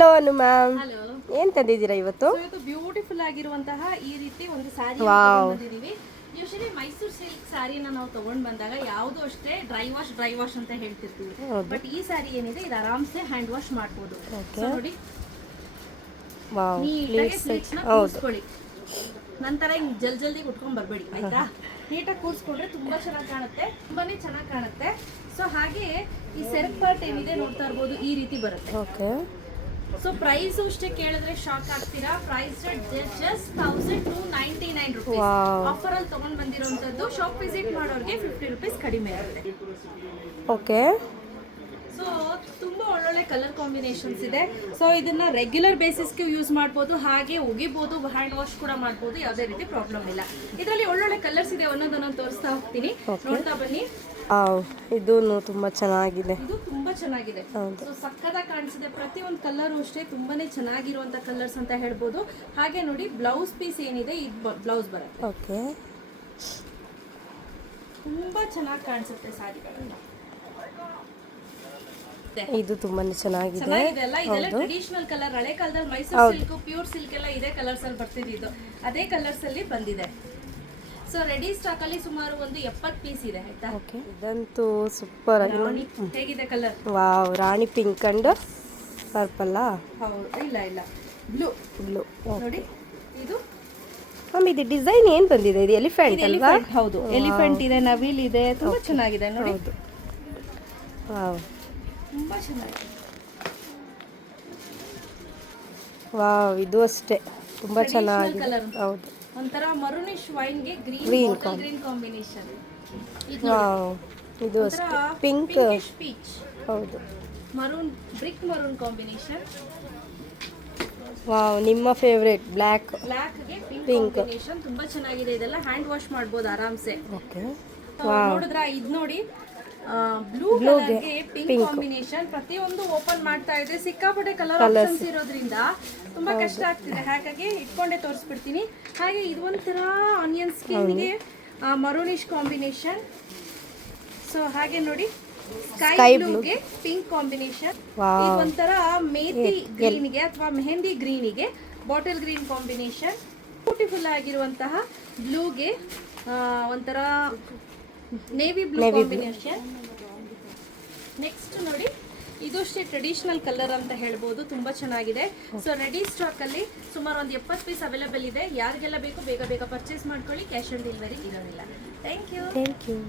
Hello ಅನು ma'am, hello, ಏನು ತಂದಿದ್ದೀರಾ ಇವತ್ತು? ಇವತ್ತು ಬ್ಯೂಟಿಫುಲ್ ಆಗಿರುವಂತಹ ಈ ರೀತಿ ಒಂದು ಸ್ಯಾರಿ ಬಂದಿದ್ದೀವಿ. ಯೂಶಲಿ ಮೈಸೂರು ಸಿಲ್ಕ್ ಸ್ಯಾರಿನ ನಾವು ತಗೊಂಡ್ ಬಂದಾಗ ಯಾವುದು ಅಷ್ಟೇ ಡ್ರೈ ವಾಶ್ ಅಂತ ಹೇಳ್ತಿರ್ತೀವಿ. ಬಟ್ ಈ ಸ್ಯಾರಿ ಏನಿದೆ ಇದು ಆರಾಮ್ಸೆ ಹ್ಯಾಂಡ್ ವಾಶ್ ಮಾಡ್ಬೋದು. So ನೋಡಿ, ನೀಟಾಗಿ ಸ್ಲಿಟ್ಸ್ ನ ಕೂರಿಸ್ಕೊಳ್ಳಿ. ನಂತರ ಹಿಂಗ್ ಜಲ್ದಿ ಉಟ್ಕೊಂಡ್ ಬರ್ಬೇಡಿ, ಆಯ್ತಾ? ನೀಟಾಗಿ ಕೂರಿಸ್ಕೊಂಡ್ರೆ ತುಂಬಾ ಚೆನ್ನಾಗಿ ಕಾಣುತ್ತೆ, ತುಂಬಾನೇ ಚೆನ್ನಾಗಿ ಕಾಣುತ್ತೆ. ಸೊ ಹಾಗೆ ಈ ಸೆರಗ್ ಪಾರ್ಟ್ ಏನಿದೆ ನೋಡ್ತಾ ಇರ್ಬೋದು, ಈ ರೀತಿ ಬರುತ್ತೆ. ಓಕೆ. ಸೊ ಪ್ರೈಸ್ ಅಷ್ಟೇ ಕೇಳಿದ್ರೆ ಶಾಕ್ ಆಗ್ತೀರಾ. Price just 1299 rupees. ಆಫರ್ ಅಲ್ಲಿ ತಗೊಂಡ್ ಬಂದಿರೋಂಥದ್ದು. ಶಾಪ್ ವಿಸಿಟ್ ಮಾಡೋರಿಗೆ 50 ರುಪೀಸ್ ಕಡಿಮೆ ಇರುತ್ತೆ. ಓಕೆ. ಸೊ ತುಂಬಾ ಒಳ್ಳೊಳ್ಳೆ ಕಲರ್ ಕಾಂಬಿನೇಷನ್ಸ್ ಇದೆ. ಸೊ ಇದನ್ನ ರೆಗ್ಯುಲರ್ ಬೇಸಿಸ್ಗೆ ಯೂಸ್ ಮಾಡ್ಬೋದು, ಹಾಗೆ ಒಗಿಬೋದು, ಹ್ಯಾಂಡ್ ವಾಶ್ ಕೂಡ ಮಾಡ್ಬೋದು, ಯಾವುದೇ ರೀತಿ ಪ್ರಾಬ್ಲಮ್ ಇಲ್ಲ. ಇದರಲ್ಲಿ ಒಳ್ಳೊಳ್ಳೆ ಕಲರ್ಸ್ ಇದೆ, ಒಂದೊಂದೊಂದು ತೋರಿಸ್ತಾ ಹೋಗ್ತೀನಿ, ನೋಡ್ತಾ ಬನ್ನಿ. ಇದು ತುಂಬಾ ಚೆನ್ನಾಗಿದೆ. ಇದು ತುಂಬಾ ಚೆನ್ನಾಗಿದೆ. ಸೊ ಸಕ್ಕದಾಗಿ ಕಾಣಿಸಿದೆ. ಪ್ರತಿಯೊಂದು ಕಲರ್ ಅಷ್ಟೇ ತುಂಬಾನೇ ಚೆನ್ನಾಗಿರುವಂತ ಕಲರ್ಸ್ ಅಂತ ಹೇಳ್ಬೋದು. ಹಾಗೆ ನೋಡಿ, ಬ್ಲೌಸ್ ಪೀಸ್ ಏನಿದೆ, ಇದು ಬ್ಲೌಸ್ ಬರುತ್ತೆ. ಓಕೆ. ತುಂಬಾ ಚೆನ್ನಾಗಿ ಕಾಣಿಸುತ್ತೆ ಸಾರಿಗಳು. ಇದು ತುಂಬಾನೇ ಚೆನ್ನಾಗಿದೆ ಅಲ್ಲ, ಇದೆಲ್ಲ ಟ್ರೆಡಿಷನಲ್ ಕಲರ್. ಹಳೆ ಕಾಲದಲ್ಲಿ ಮೈಸೂರು ಸಿಲ್ಕ್, ಪ್ಯೂರ್ ಸಿಲ್ಕ್ ಎಲ್ಲ ಇದೇ ಕಲರ್ಸ್ ಅಲ್ಲಿ ಬರ್ತಿದ್ದು, ಅದೇ ಕಲರ್ಸ್ ಅಲ್ಲಿ ಬಂದಿದೆ. ಸೊ ರೆಡಿ ಸ್ಟಾಕ್ ಅಲ್ಲಿ ಸುಮಾರು ಒಂದು 70 ಪೀಸ್ ಇದೆ, ಆಯ್ತಾ? ಓಕೆ. ಇದಂತೂ ಸೂಪರ್ ಆಗಿದೆ. ಹೇಗಿದೆ colour? Wow, Rani pink and purple. ಹೌದು, ಇಲ್ಲ ಬ್ಲೂ ನೋಡಿ. ಇದು ಮ್ಯಾಮ್, ಇದು ಡಿಸೈನ್ ಏನು ಬಂದಿದೆ? ಇದು ಎಲಿಫೆಂಟ್ ಅಲ್ವಾ? ಹೌದು, ಎಲಿಫೆಂಟ್ ಇದೆ, ನವಿಲ್ ಇದೆ, ತುಂಬಾ ಚೆನ್ನಾಗಿದೆ ನೋಡಿ. ವಾವ್, ತುಂಬಾ ಚೆನ್ನಾಗಿದೆ. ವಾವ್, ಇದು ಅಷ್ಟೇ ತುಂಬಾ ಚೆನ್ನಾಗಿದೆ. ಹೌದು, ಒಂಥರ ಮರೂನಿಶ್ ವೈನ್ ಗೆ ಗ್ರೀನ್ ಕಾಂಬಿನೇಷನ್. ವಾವ್, ಇದು ಅಷ್ಟೇ ಪಿಂಕ್ ಪೀಚ್. ಹೌದು, maroon brick maroon combination. Wow, ನಿಮ್ಮ ಫೇವರೇಟ್ ಬ್ಲ್ಯಾಕ್ ಗೆ ಪಿಂಕ್ ಕಾಂಬಿನೇಷನ್ ತುಂಬಾ ಚೆನ್ನಾಗಿದೆ. ಇದೆಲ್ಲ ಹ್ಯಾಂಡ್ ವಾಶ್ ಮಾಡಬಹುದು ಆರಾಮ್ಸೆ. ಓಕೆ. ನೋಡಿದ್ರಾ? ಇದು ನೋಡಿ, ಬ್ಲೂ ಗೆ ಪಿಂಕ್ ಕಾಂಬಿನೇಷನ್. ಪ್ರತಿಯೊಂದು ಓಪನ್ ಮಾಡ್ತಾ ಇದೆ, ಸಿಕ್ಕಾಪಟ್ಟೆ ಕಲರ್ ಆಪ್ಷನ್ಸ್ ಇರೋದ್ರಿಂದ ತುಂಬಾ ಕಷ್ಟ ಆಗ್ತಿದೆ, ಹಾಗಾಗಿ ಇಟ್ಕೊಂಡೆ ತೋರಿಸ್ಬಿಡ್ತೀನಿ. ಹಾಗೆ ಇದು ಒಂಥರ ಆನಿಯನ್ ಸ್ಕಿನ್ಗೆ ಮರೂನಿಶ್ ಕಾಂಬಿನೇಷನ್. ಸೊ ಹಾಗೆ ನೋಡಿ, ಸ್ಕೈ ಬ್ಲೂಗೆ ಪಿಂಕ್ ಕಾಂಬಿನೇಷನ್. ಇದು ಒಂಥರ ಮೇಥಿ ಗ್ರೀನ್ಗೆ ಅಥವಾ ಮೆಹಂದಿ ಗ್ರೀನಿಗೆ ಬಾಟಲ್ ಗ್ರೀನ್ ಕಾಂಬಿನೇಷನ್. ಬ್ಯೂಟಿಫುಲ್ ಆಗಿರುವಂತಹ ಬ್ಲೂಗೆ ಒಂಥರ ನೇವಿ ಬ್ಲೂ ಕಾಂಬಿನೇಷನ್. ನೆಕ್ಸ್ಟ್ ನೋಡಿ, ಇದು ಅಷ್ಟೇ ಟ್ರೆಡಿಷನಲ್ ಕಲರ್ ಅಂತ ಹೇಳ್ಬೋದು, ತುಂಬಾ ಚೆನ್ನಾಗಿದೆ. ಸೊ ರೆಡಿ ಸ್ಟಾಕ್ ಅಲ್ಲಿ ಸುಮಾರು ಒಂದು 70 ಪೀಸ್ ಅವೈಲೇಬಲ್ ಇದೆ. ಯಾರಿಗೆಲ್ಲ ಬೇಕು ಬೇಗ ಪರ್ಚೇಸ್ ಮಾಡ್ಕೊಳ್ಳಿ. ಕ್ಯಾಶ್ ಆನ್ ಡೆಲಿವರಿ ಇರೋದಿಲ್ಲ. Thank you.